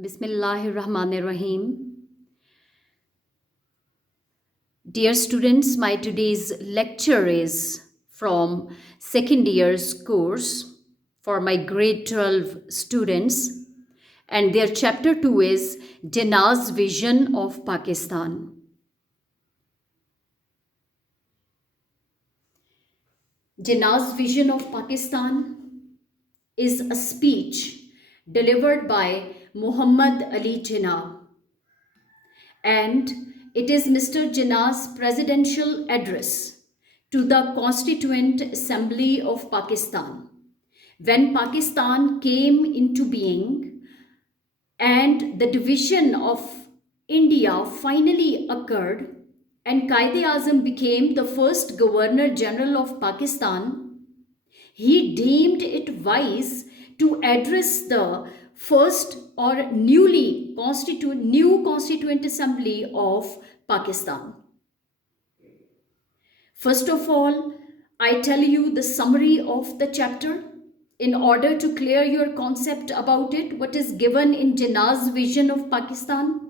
Bismillahirrahmanirrahim. Dear students, my today's lecture is from second year's course for my grade 12 students, and their chapter 2 is Jinnah's Vision of Pakistan. Jinnah's Vision of Pakistan is a speech delivered by Muhammad Ali Jinnah, and it is Mr. Jinnah's presidential address to the Constituent Assembly of Pakistan when Pakistan came into being and the division of India finally occurred and Quaid-e-Azam became the first Governor General of Pakistan. He deemed it wise to address the first or new Constituent Assembly of Pakistan. First of all, I tell you the summary of the chapter in order to clear your concept about it, what is given in Jinnah's Vision of Pakistan.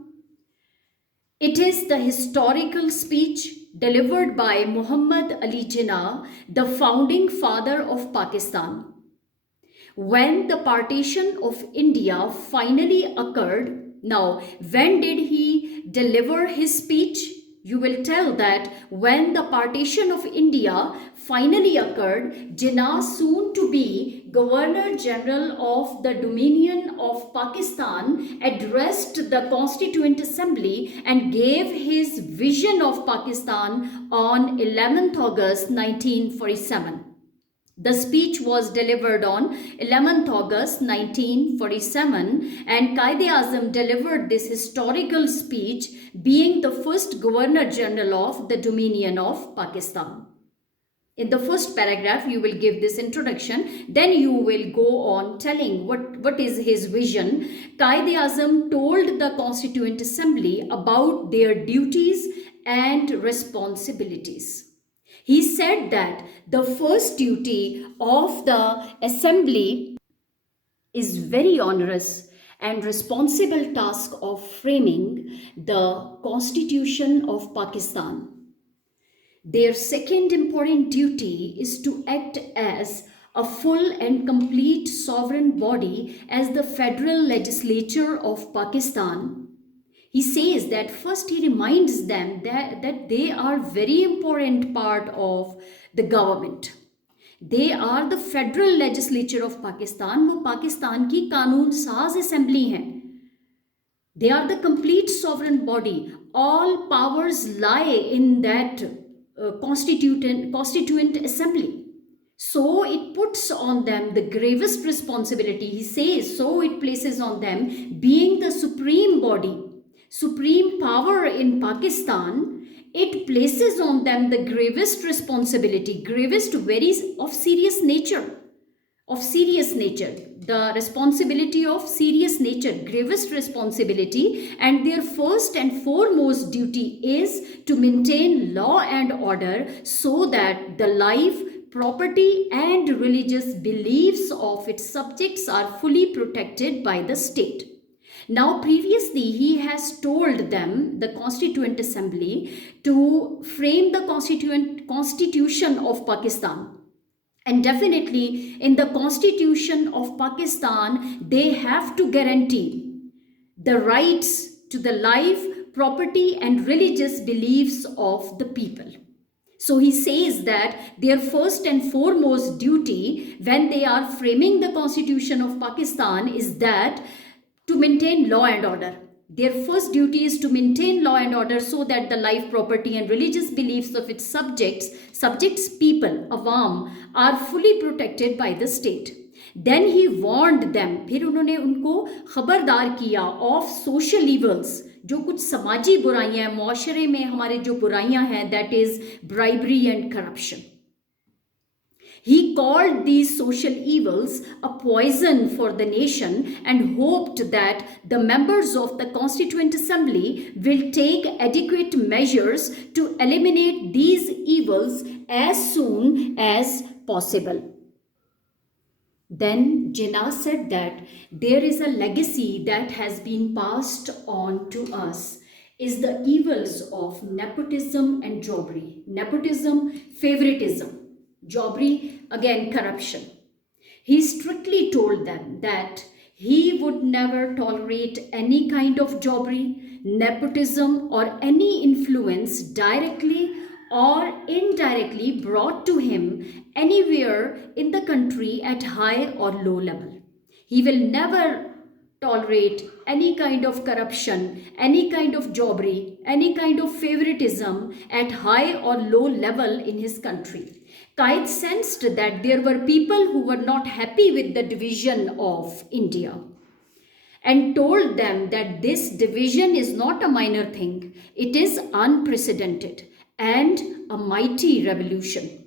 It is the historical speech delivered by Muhammad Ali Jinnah, the founding father of Pakistan. When the partition of India finally occurred, now when did he deliver his speech? You will tell that when the partition of India finally occurred, Jinnah, soon to be Governor General of the Dominion of Pakistan, addressed the Constituent Assembly and gave his vision of Pakistan on 11th August 1947. The speech was delivered on 11th August 1947, and Quaid-e-Azam delivered this historical speech being the first Governor General of the Dominion of Pakistan. In the first paragraph, you will give this introduction, then you will go on telling what is his vision. Quaid-e-Azam told the Constituent Assembly about their duties and responsibilities. He said that the first duty of the assembly is very onerous and responsible task of framing the Constitution of Pakistan. Their second important duty is to act as a full and complete sovereign body as the federal legislature of Pakistan. He says that first he reminds them that they are very important part of the government. They are the federal legislature of Pakistan. वो पाकिस्तान की कानून साज assembly हैं. They are the complete sovereign body. All powers lie in that constituent assembly. So it puts on them the gravest responsibility. He says, so it places on them, being the supreme body, supreme power in Pakistan, it places on them the gravest responsibility, gravest, very of serious nature, the responsibility of serious nature, gravest responsibility, and their first and foremost duty is to maintain law and order so that the life, property and religious beliefs of its subjects are fully protected by the state. Now, previously, he has told them, the Constituent Assembly, to frame the Constitution of Pakistan. And definitely, in the Constitution of Pakistan, they have to guarantee the rights to the life, property, and religious beliefs of the people. So he says that their first and foremost duty when they are framing the Constitution of Pakistan is that to maintain law and order. Their first duty is to maintain law and order so that the life, property and religious beliefs of its subjects people, awam, are fully protected by the state. Then he warned them, फिर उन्होंने उनको खबरदार किया of social evils, जो कुछ समाजी बुराइयां हैं, मुआशरे में हमारे जो बुराइयां हैं, that is bribery and corruption. He called these social evils a poison for the nation and hoped that the members of the Constituent Assembly will take adequate measures to eliminate these evils as soon as possible. Then Jinnah said that there is a legacy that has been passed on to us is the evils of nepotism and jobbery. Nepotism, favoritism. Jobbery, again, corruption. He strictly told them that he would never tolerate any kind of jobbery, nepotism, or any influence directly or indirectly brought to him anywhere in the country at high or low level. He will never tolerate any kind of corruption, any kind of jobbery, any kind of favoritism at high or low level in his country. Qaid sensed that there were people who were not happy with the division of India and told them that this division is not a minor thing, it is unprecedented and a mighty revolution.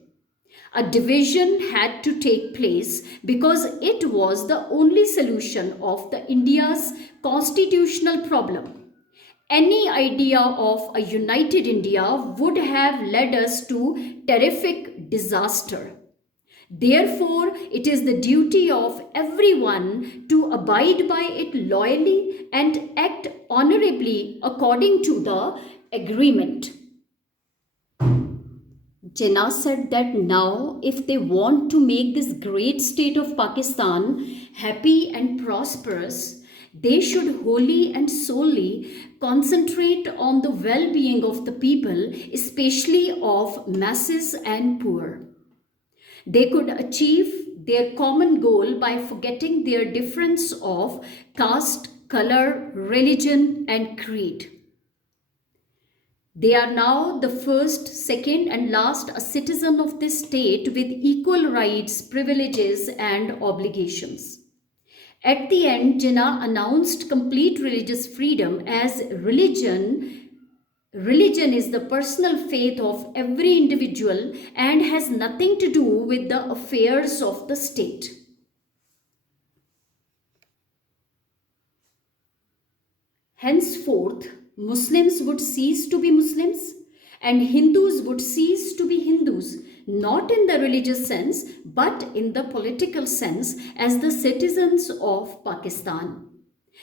A division had to take place because it was the only solution of the India's constitutional problem. Any idea of a united India would have led us to terrific disaster. Therefore, it is the duty of everyone to abide by it loyally and act honorably according to the agreement. Jinnah said that now, if they want to make this great state of Pakistan happy and prosperous, they should wholly and solely concentrate on the well-being of the people, especially of masses and poor. They could achieve their common goal by forgetting their difference of caste, color, religion, and creed. They are now the first, second, and last a citizen of this state with equal rights, privileges, and obligations. At the end, Jinnah announced complete religious freedom as religion is the personal faith of every individual and has nothing to do with the affairs of the state. Henceforth, Muslims would cease to be Muslims and Hindus would cease to be Hindus, not in the religious sense but in the political sense as the citizens of Pakistan.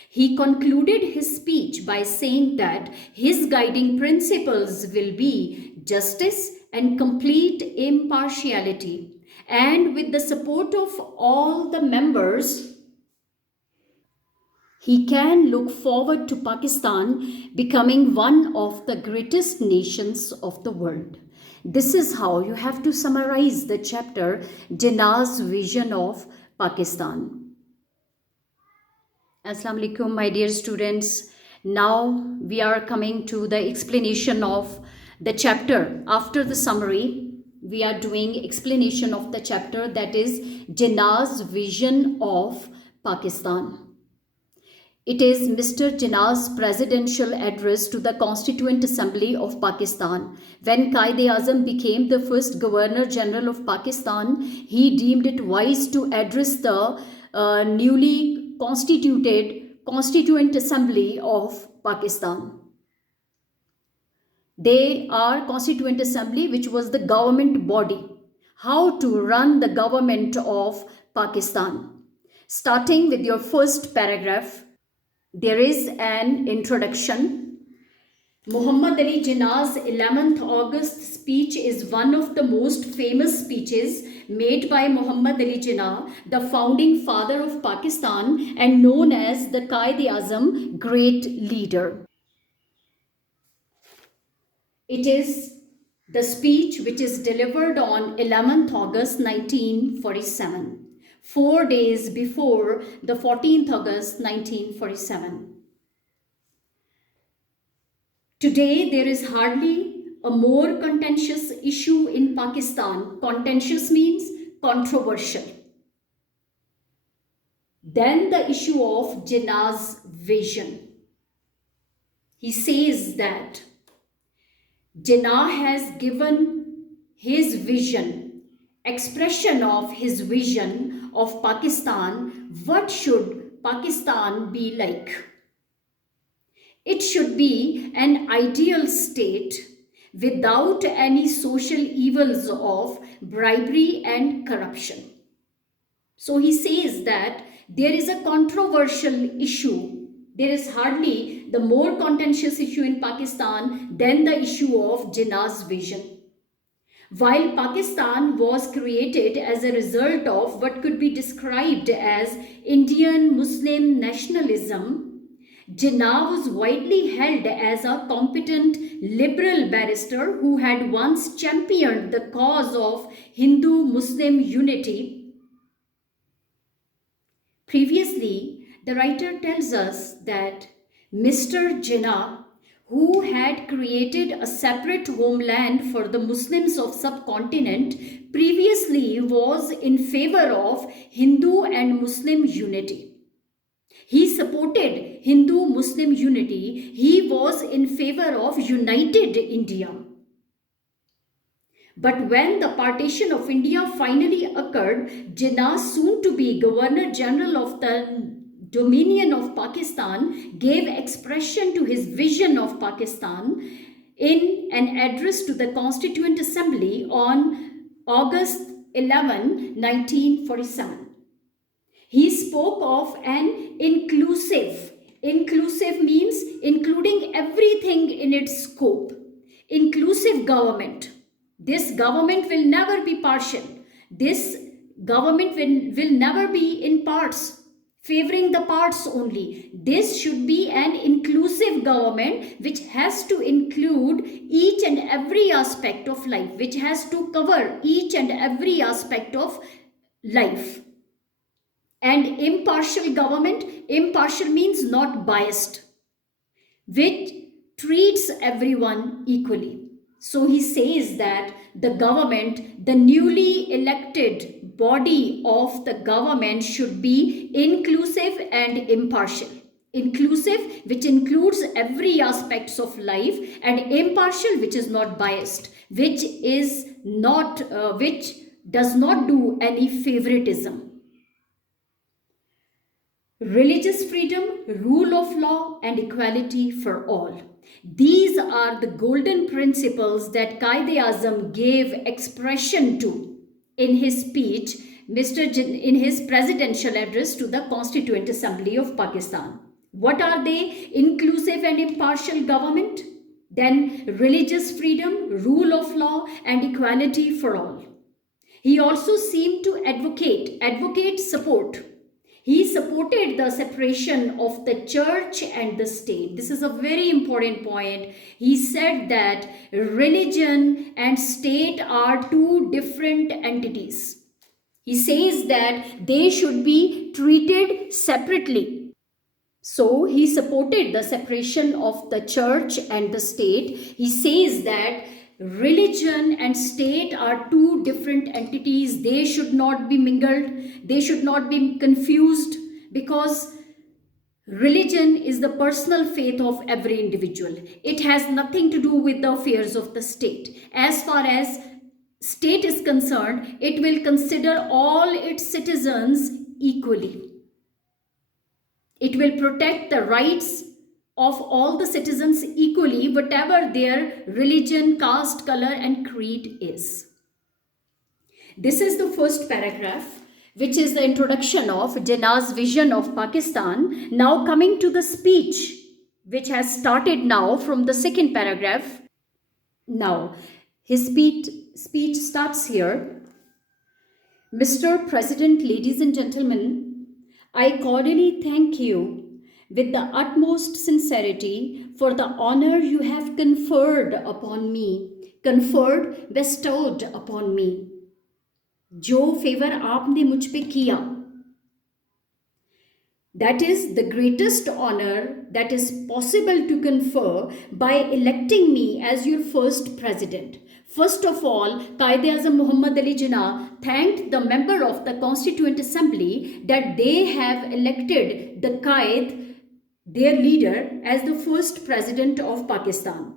He concluded his speech by saying that his guiding principles will be justice and complete impartiality, and with the support of all the members, he can look forward to Pakistan becoming one of the greatest nations of the world. This is how you have to summarize the chapter, Jinnah's vision of Pakistan. Assalamu alaikum, my dear students. Now we are coming to the explanation of the chapter. After the summary, we are doing explanation of the chapter, that is Jinnah's vision of Pakistan. It is Mr. Jinnah's presidential address to the Constituent Assembly of Pakistan. When Quaid-e-Azam became the first Governor General of Pakistan, he deemed it wise to address the newly constituted Constituent Assembly of Pakistan. They are Constituent Assembly, which was the government body. How to run the government of Pakistan. Starting with your first paragraph, there is an introduction. Muhammad Ali Jinnah's 11th August speech is one of the most famous speeches made by Muhammad Ali Jinnah, the founding father of Pakistan and known as the Quaid-e-Azam, great leader. It is the speech which is delivered on 11th August 1947. 4 days before the 14th August 1947. Today, there is hardly a more contentious issue in Pakistan. Contentious means controversial. Than the issue of Jinnah's vision. He says that Jinnah has given his vision, expression of his vision of Pakistan. What should Pakistan be like? It should be an ideal state without any social evils of bribery and corruption. So he says that there is a controversial issue. There is hardly the more contentious issue in Pakistan than the issue of Jinnah's vision. While Pakistan was created as a result of what could be described as Indian Muslim nationalism, Jinnah was widely held as a competent liberal barrister who had once championed the cause of Hindu-Muslim unity. Previously, the writer tells us that Mr. Jinnah, who had created a separate homeland for the Muslims of subcontinent, previously was in favor of Hindu and Muslim unity. He supported Hindu-Muslim unity. He was in favor of united India. But when the partition of India finally occurred, Jinnah, soon to be Governor General of the Dominion of Pakistan, gave expression to his vision of Pakistan in an address to the Constituent Assembly on August 11, 1947. He spoke of an inclusive means including everything in its scope, inclusive government. This government will never be partial. This government will never be in parts, favoring the parts only. This should be an inclusive government which has to include each and every aspect of life, which has to cover each and every aspect of life. And impartial government, impartial means not biased, which treats everyone equally. So he says that the government, the newly elected body of the government, should be inclusive and impartial. Inclusive, which includes every aspects of life, and impartial, which is not biased, which does not do any favoritism. Religious freedom, rule of law, and equality for all. These are the golden principles that Quaid-e-Azam gave expression to in his speech, in his presidential address to the Constituent Assembly of Pakistan. What are they? Inclusive and impartial government, then religious freedom, rule of law, and equality for all. He also seemed to advocate support. He supported the separation of the church and the state. This is a very important point. He said that religion and state are two different entities. He says that they should be treated separately. So he supported the separation of the church and the state. He says that religion and state are two different entities. They should not be mingled. They should not be confused, because religion is the personal faith of every individual. It has nothing to do with the affairs of the state. As far as state is concerned, it will consider all its citizens equally. It will protect the rights of all the citizens equally, whatever their religion, caste, color, and creed is. This is the first paragraph, which is the introduction of Jinnah's vision of Pakistan. Now coming to the speech, which has started now from the second paragraph. Now, his speech starts here. Mr. President, ladies and gentlemen, I cordially thank you with the utmost sincerity for the honor you have bestowed upon me. जो favour आपने मुझ पे किया, that is the greatest honor that is possible to confer by electing me as your first president. First of all, Quaid-e-Azam Muhammad Ali Jinnah thanked the member of the Constituent Assembly that they have elected the Quaid, their leader, as the first president of Pakistan.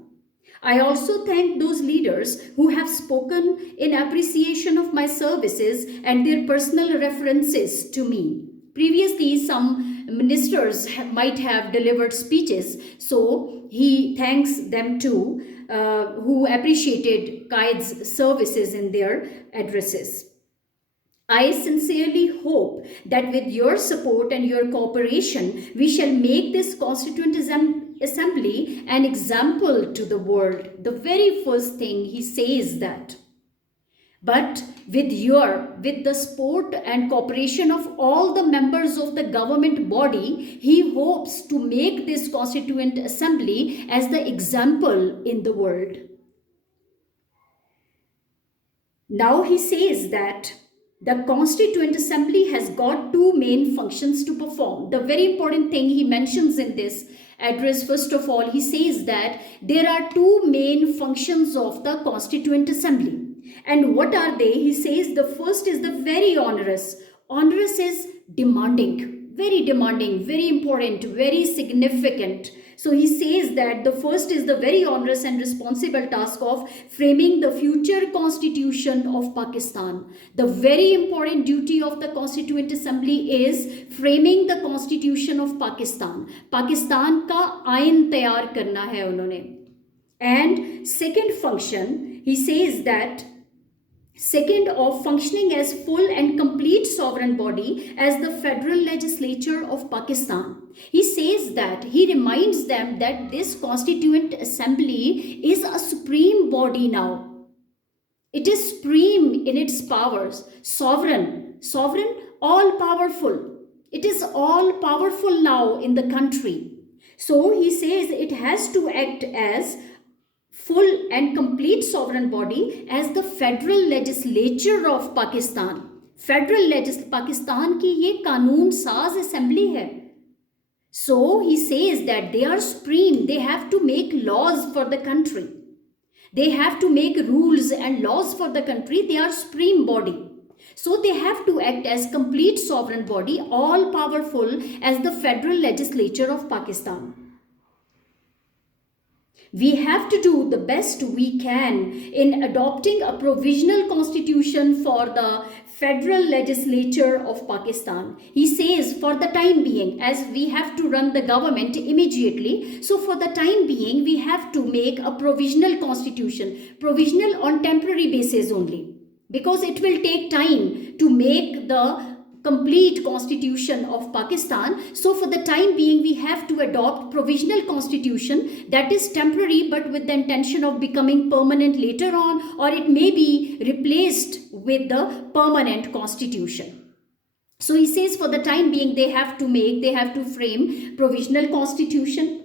I also thank those leaders who have spoken in appreciation of my services and their personal references to me. Previously, some ministers might have delivered speeches, so he thanks them too, who appreciated Quaid's services in their addresses. I sincerely hope that with your support and your cooperation, we shall make this Constituent Assembly an example to the world. The very first thing he says that. But with the support and cooperation of all the members of the government body, he hopes to make this Constituent Assembly as the example in the world. Now he says that the Constituent Assembly has got two main functions to perform. The very important thing he mentions in this address, first of all, he says that there are two main functions of the Constituent Assembly. And what are they? He says the first is the very onerous. Onerous is demanding, very important, very significant. So he says that the first is the very onerous and responsible task of framing the future constitution of Pakistan. The very important duty of the Constituent Assembly is framing the constitution of Pakistan. Pakistan का आइन तैयार करना है उन्होंने. And second function, he says that second, of functioning as full and complete sovereign body as the federal legislature of Pakistan. He says that, he reminds them that this Constituent Assembly is a supreme body now. It is supreme in its powers, sovereign, all powerful. It is all powerful now in the country. So he says it has to act as full and complete sovereign body as the federal legislature of Pakistan. Pakistan की ये कानून साज assembly है. So he says that they are supreme. They have to make laws for the country. They have to make rules and laws for the country. They are supreme body. So they have to act as complete sovereign body, all powerful as the federal legislature of Pakistan. We have to do the best we can in adopting a provisional constitution for the federal legislature of Pakistan. He says for the time being, as we have to run the government immediately, so for the time being we have to make a provisional constitution, provisional on temporary basis only, because it will take time to make the complete constitution of Pakistan. So for the time being we have to adopt provisional constitution that is temporary but with the intention of becoming permanent later on, or it may be replaced with the permanent constitution. So he says for the time being they have to frame provisional constitution.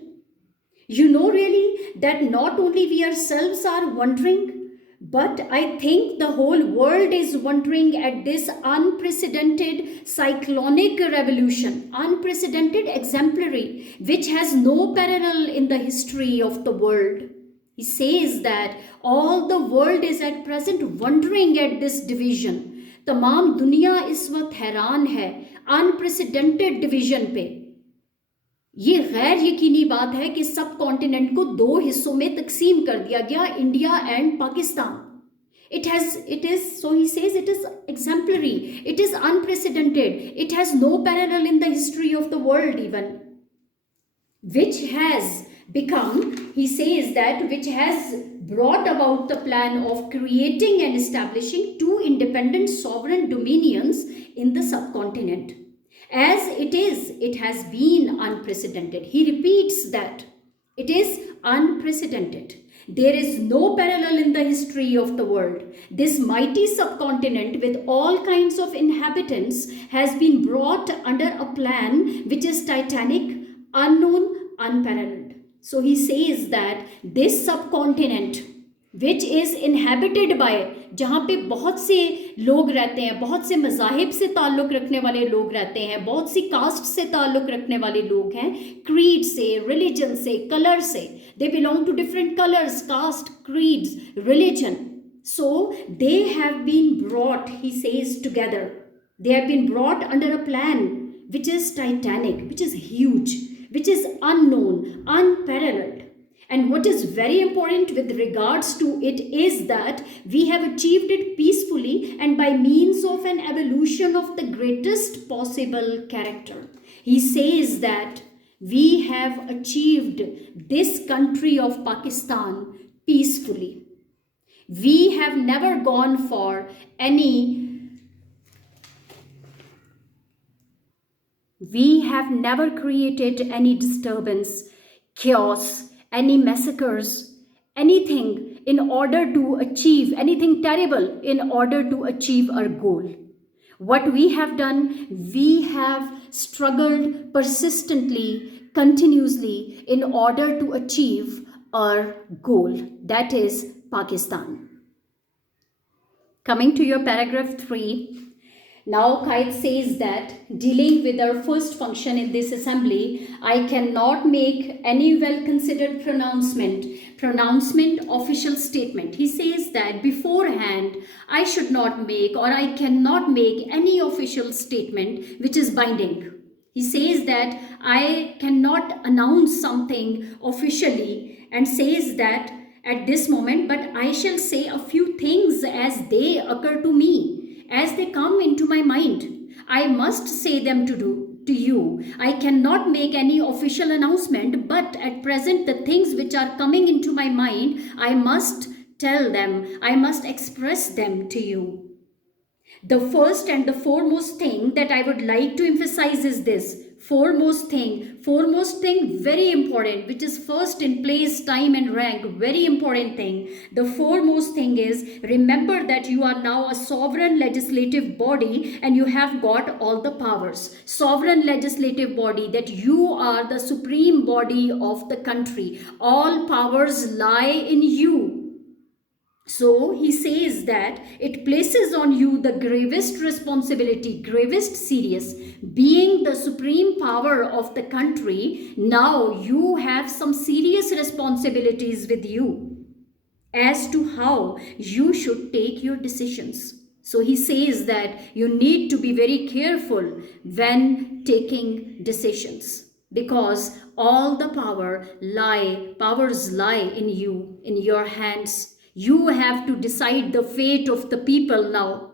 You know really that not only we ourselves are wondering, but I think the whole world is wondering at this unprecedented cyclonic revolution, unprecedented, exemplary, which has no parallel in the history of the world. He says that all the world is at present wondering at this division. तमाम दुनिया इस वक्त हैरान है unprecedented division पे. ये गैर यकीनी बात है कि सब कॉन्टिनेंट को दो हिस्सों में तकसीम कर दिया गया, India and Pakistan. It is, so he says it is exemplary, it is unprecedented, it has no parallel in the history of the world even, which has become, he says that, which has brought about the plan of creating and establishing two independent sovereign dominions in the subcontinent. As it has been unprecedented. He repeats that it is unprecedented. There is no parallel in the history of the world. This mighty subcontinent with all kinds of inhabitants has been brought under a plan which is titanic, unknown, unparalleled. So he says that this subcontinent which is inhabited by, जहाँ पे बहुत से लोग रहते हैं, बहुत से मज़ाहिब से ताल्लुक़ रखने वाले लोग रहते हैं, बहुत सी कास्ट से ताल्लुक़ रखने वाले लोग हैं, क्रीड से, रिलीजन से, कलर से, they belong to different colors, caste, creeds, religion. So they have been brought, he says, together. They have been brought under a plan which is titanic, which is huge, which is unknown, unparalleled. And what is very important with regards to it is that we have achieved it peacefully and by means of an evolution of the greatest possible character. He says that we have achieved this country of Pakistan peacefully. We have never gone for any We have never created any disturbance, chaos, any massacres, anything in order to achieve anything terrible in order to achieve our goal. What we have done, we have struggled persistently, continuously in order to achieve our goal, that is Pakistan. Coming to your paragraph 3, now Qaid says that dealing with our first function in this assembly, I cannot make any well-considered pronouncement, official statement. He says that beforehand, I should not make or I cannot make any official statement which is binding. He says that I cannot announce something officially and says that at this moment, but I shall say a few things as they occur to me, as they come into my mind. I must say them to you. I cannot make any official announcement, but at present the things which are coming into my mind, I must tell them, I must express them to you. The first and the foremost thing that I would like to emphasize is this. Foremost thing, very important, which is first in place, time and rank, very important thing. The foremost thing is, remember that you are now a sovereign legislative body and you have got all the powers. Sovereign legislative body, that you are the supreme body of the country. All powers lie in you. So he says that it places on you the gravest responsibility, gravest serious. Being the supreme power of the country, now you have some serious responsibilities with you as to how you should take your decisions. So he says that you need to be very careful when taking decisions, because all the powers lie in you, in your hands. You have to decide the fate of the people now.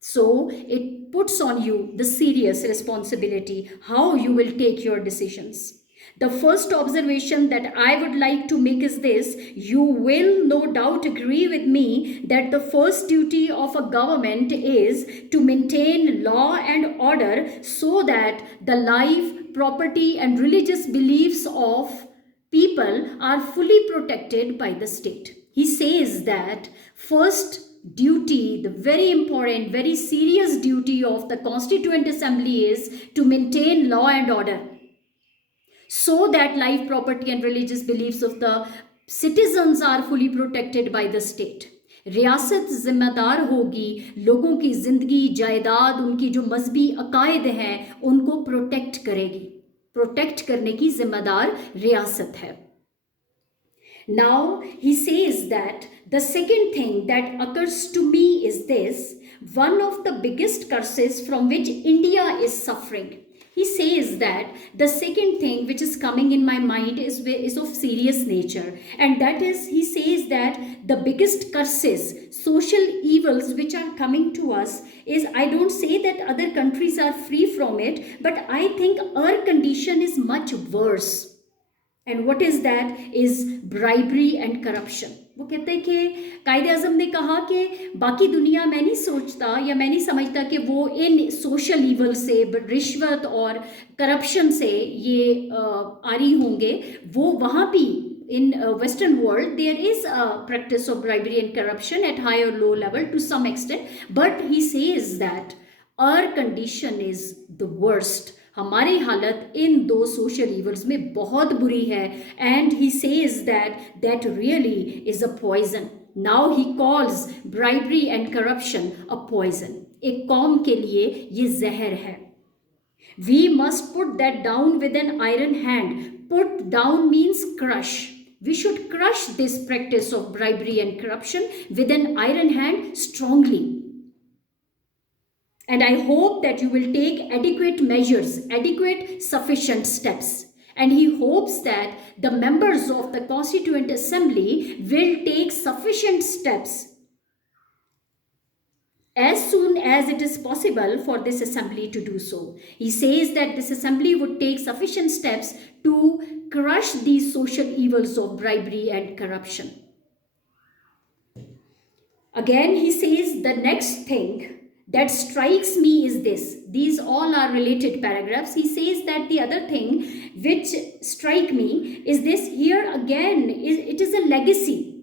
So it puts on you the serious responsibility, how you will take your decisions. The first observation that I would like to make is this: you will no doubt agree with me that the first duty of a government is to maintain law and order so that the life, property, and religious beliefs of people are fully protected by the state. He says that first duty, the very important, very serious duty of the Constituent Assembly is to maintain law and order so that life, property and religious beliefs of the citizens are fully protected by the state. रियासत जिम्मेदार होगी लोगों की ज़िंदगी, जायदाद, उनकी जो मजहबी अकायद हैं उनको प्रोटेक्ट करेगी. प्रोटेक्ट करने की जिम्मेदार रियासत है. Now he says that the second thing that occurs to me is this: one of the biggest curses from which India is suffering. He says that the second thing which is coming in my mind is of serious nature, and that is, he says that the biggest curses, social evils which are coming to us is, I don't say that other countries are free from it, but I think our condition is much worse. And what is that? Is bribery and corruption. वो कहते हैं कि कायदे आज़म ने कहा कि बाकी दुनिया मैं नहीं सोचता या मैं नहीं समझता कि वो इन सोशल ईवल से, रिश्वत और करप्शन से ये आरी होंगे. वो वहाँ भी in Western world there is a practice of bribery and corruption at high or low level to some extent, but he says that our condition is the worst. हमारी हालत इन दो सोशल ईवल्स में बहुत बुरी है. And he says that really is a poison. Now he calls bribery and corruption a poison. एक कौम के लिए ये जहर है. We must put that down with an iron hand. Put down means crush. We should crush this practice of bribery and corruption with an iron hand strongly. And I hope that you will take adequate measures, adequate sufficient steps. And he hopes that the members of the Constituent Assembly will take sufficient steps as soon as it is possible for this assembly to do so. He says that this assembly would take sufficient steps to crush these social evils of bribery and corruption. Again, he says the next thing that strikes me is this. These all are related paragraphs. He says that the other thing which strike me is this. Here again, it is a legacy.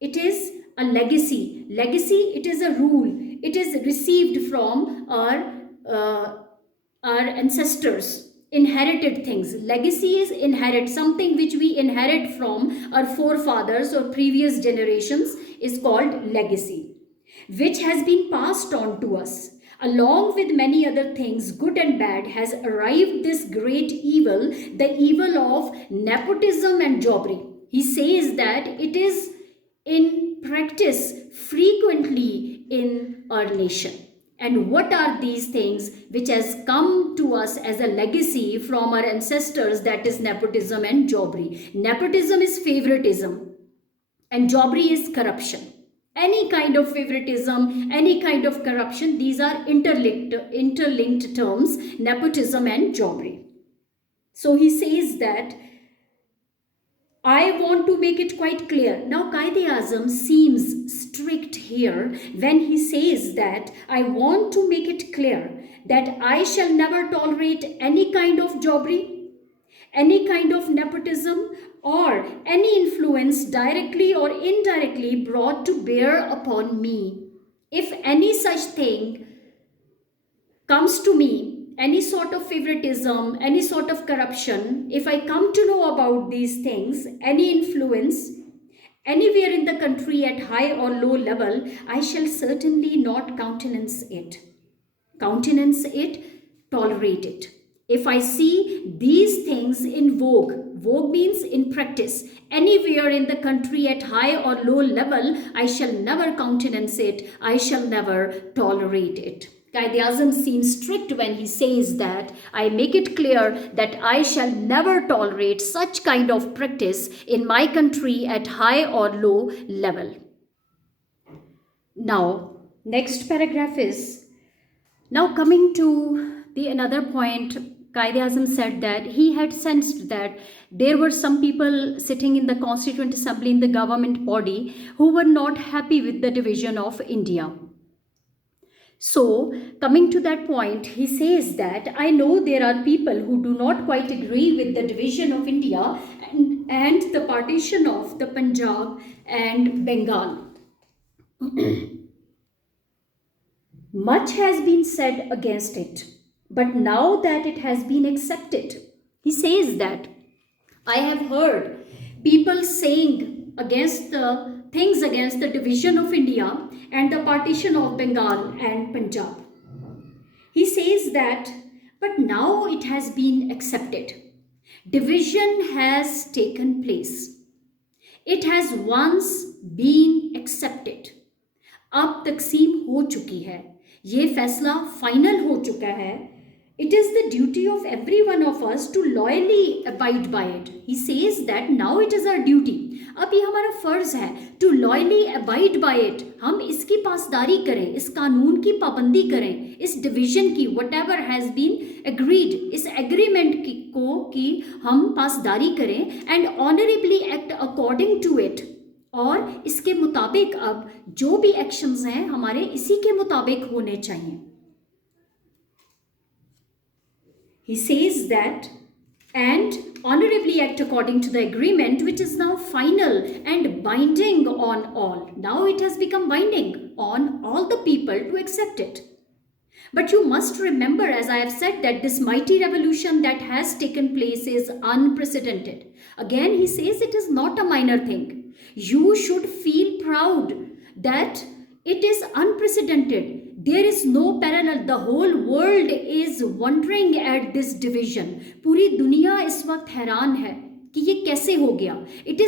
It is a legacy. Legacy, it is a rule. It is received from our ancestors. Inherited things. Legacy is inherit. Something which we inherit from our forefathers or previous generations is called legacy, which has been passed on to us. Along with many other things, good and bad, has arrived this great evil, the evil of nepotism and jobbery. He says that it is in practice frequently in our nation. And what are these things which has come to us as a legacy from our ancestors? That is nepotism and jobbery. Nepotism is favoritism and jobbery is corruption. Any kind of favoritism, any kind of corruption, these are interlinked terms, nepotism and jobbery. So he says that I want to make it quite clear. Now, Qaid-e-Azam seems strict here when he says that I want to make it clear that I shall never tolerate any kind of jobbery, any kind of nepotism, or any influence directly or indirectly brought to bear upon me. If any such thing comes to me, any sort of favoritism, any sort of corruption, if I come to know about these things, any influence, anywhere in the country at high or low level, I shall certainly not countenance it. Countenance it, tolerate it. If I see these things in vogue means in practice, anywhere in the country at high or low level, I shall never countenance it, I shall never tolerate it. Qaid-e-Azam seems strict when he says that I make it clear that I shall never tolerate such kind of practice in my country at high or low level. Now, next paragraph is, now coming to the another point, Qaid-e-Azam said that he had sensed that there were some people sitting in the Constituent Assembly in the government body who were not happy with the division of India. So, coming to that point, he says that I know there are people who do not quite agree with the division of India and the partition of the Punjab and Bengal. Much has been said against it, but now that it has been accepted, he says that I have heard people saying against the division of India and the partition of Bengal and Punjab. He says that, but now it has been accepted. Division has taken place. It has once been accepted. अब तकसीम हो चुकी है. ये फैसला final हो चुका है. It is the duty of every one of us to loyally abide by it. He says that now it is our duty. अब ये हमारा फर्ज है to loyally abide by it. हम इसकी पासदारी करें, इस कानून की पाबंदी करें, इस डिवीजन की whatever has been agreed, इस एग्रीमेंट की हम पासदारी करें and honorably act according to it. और इसके मुताबिक अब जो भी एक्शंस हैं हमारे इसी के मुताबिक होने चाहिए. He says that, and honorably act according to the agreement which is now final and binding on all. Now it has become binding on all the people to accept it. But you must remember, as I have said, that this mighty revolution that has taken place is unprecedented. Again, he says it is not a minor thing. You should feel proud that it is unprecedented. There is no parallel. The whole world is wondering at this division. पूरी दुनिया इस वक्त हैरान है कि ये कैसे हो गया. It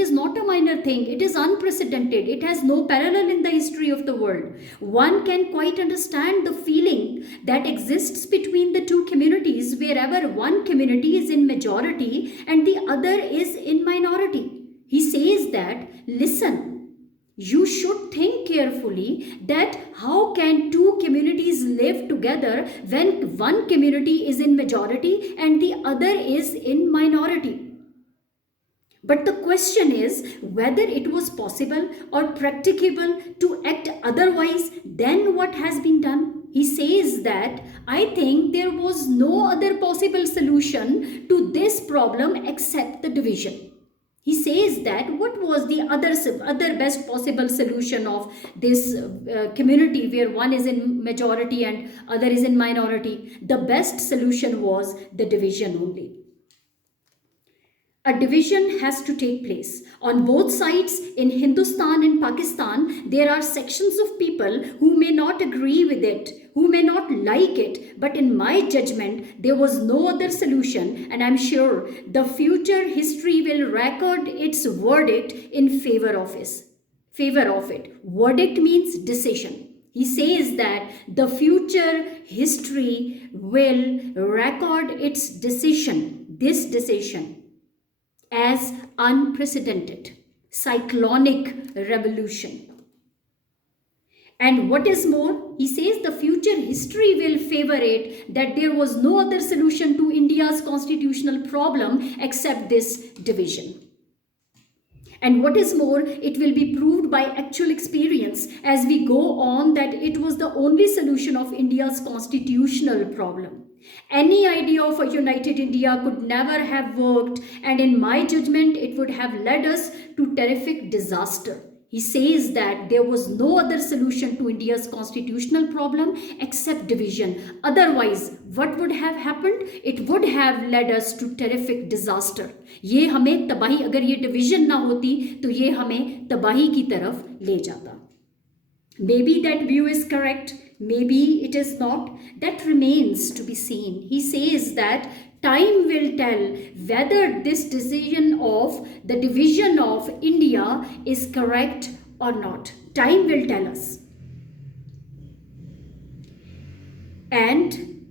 is not a minor thing. It is unprecedented. It has no parallel in the history of the world. One can quite understand the feeling that exists between the two communities wherever one community is in majority and the other is in minority. He says that, listen, you should think carefully that how can two communities live together when one community is in majority and the other is in minority. But the question is whether it was possible or practicable to act otherwise than what has been done. He says that I think there was no other possible solution to this problem except the division. He says that what was the other best possible solution of this community where one is in majority and other is in minority? The best solution was the division only. A division has to take place. On both sides, in Hindustan and Pakistan, there are sections of people who may not agree with it, who may not like it, but in my judgment, there was no other solution, and I'm sure the future history will record its verdict in favor of it. Verdict means decision. He says that the future history will record its decision, this decision, as unprecedented, cyclonic revolution. And what is more, he says the future history will favor it that there was no other solution to India's constitutional problem except this division. And what is more, it will be proved by actual experience as we go on that it was the only solution of India's constitutional problem. Any idea of a united India could never have worked, and in my judgment, it would have led us to terrific disaster. He says that there was no other solution to India's constitutional problem except division. Otherwise, what would have happened? It would have led us to terrific disaster. ये हमें तबाही, अगर ये division ना होती तो ये हमें तबाही की तरफ ले जाता. Maybe that view is correct. Maybe it is not. That remains to be seen. He says that time will tell whether this decision of the division of India is correct or not. Time will tell us. And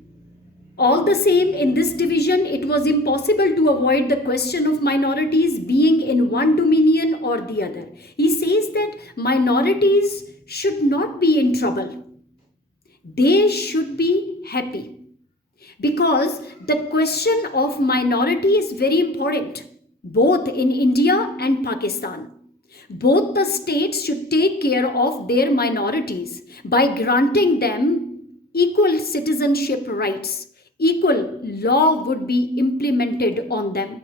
all the same, in this division, it was impossible to avoid the question of minorities being in one dominion or the other. He says that minorities should not be in trouble. They should be happy, because the question of minority is very important, both in India and Pakistan. Both the states should take care of their minorities by granting them equal citizenship rights. Equal law would be implemented on them.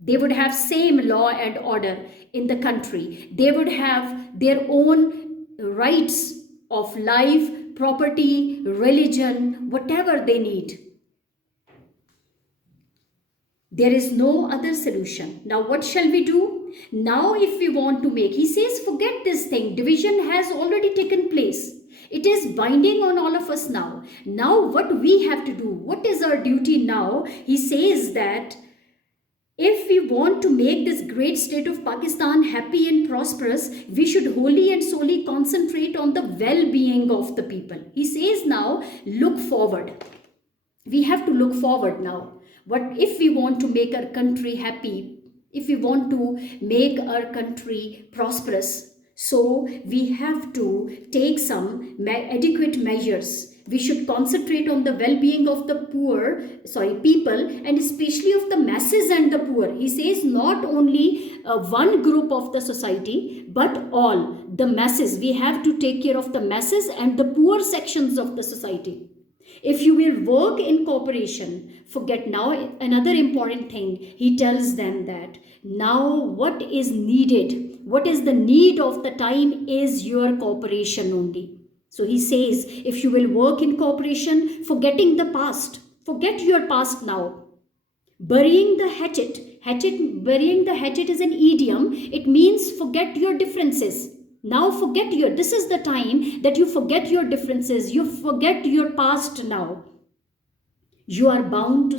They would have same law and order in the country. They would have their own rights of life, property, religion, whatever they need. There is no other solution. Now what shall we do? Now if we want to make, he says, forget this thing. Division has already taken place. It is binding on all of us now. Now what we have to do? What is our duty now? He says that if we want to make this great state of Pakistan happy and prosperous, we should wholly and solely concentrate on the well-being of the people. He says now, look forward. We have to look forward now. What if we want to make our country happy, if we want to make our country prosperous? So we have to take some adequate measures. We should concentrate on the well-being of the people, and especially of the masses and the poor. He says not only one group of the society, but all the masses. We have to take care of the masses and the poor sections of the society. If you will work in cooperation, forget now another important thing. He tells them that now what is needed, what is the need of the time is your cooperation only. So he says, if you will work in cooperation, forgetting the past, forget your past now. Burying the hatchet, burying the hatchet is an idiom. It means forget your differences. Now this is the time that you forget your differences. You forget your past now. You are bound to